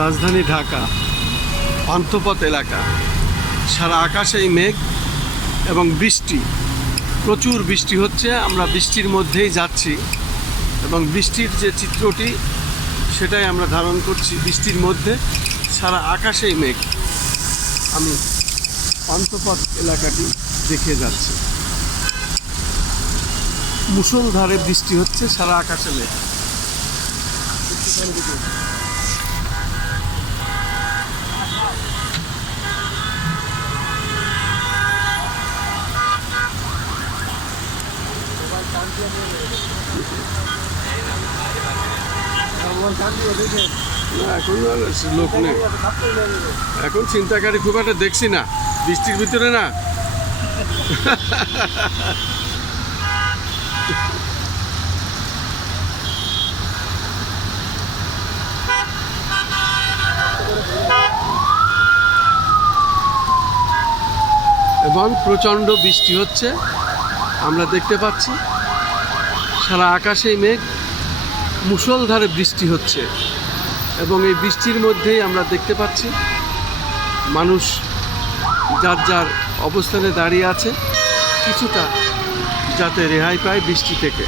রাজধানী ঢাকা পান্থপথ এলাকা, সারা আকাশেই মেঘ এবং বৃষ্টি, প্রচুর বৃষ্টি হচ্ছে। আমরা বৃষ্টির মধ্যেই যাচ্ছি এবং বৃষ্টির যে চিত্রটি সেটাই আমরা ধারণ করছি। বৃষ্টির মধ্যে সারা আকাশেই মেঘ। আমি পান্থপথ এলাকাটি দেখে যাচ্ছি। মুষলধারে বৃষ্টি হচ্ছে, সারা আকাশে মেঘ। এখন লোক নেই, এখন চিন্তাকারী খুব একটা দেখছি না বৃষ্টির ভিতরে না। এবং প্রচণ্ড বৃষ্টি হচ্ছে, আমরা দেখতে পাচ্ছি। সারা আকাশেই মেঘ, মুষলধারে বৃষ্টি হচ্ছে এবং এই বৃষ্টির মধ্যেই আমরা দেখতে পাচ্ছি মানুষ যার যার অবস্থানে দাঁড়িয়ে আছে, কিছুটা যাতে রেহাই পায় বৃষ্টি থেকে।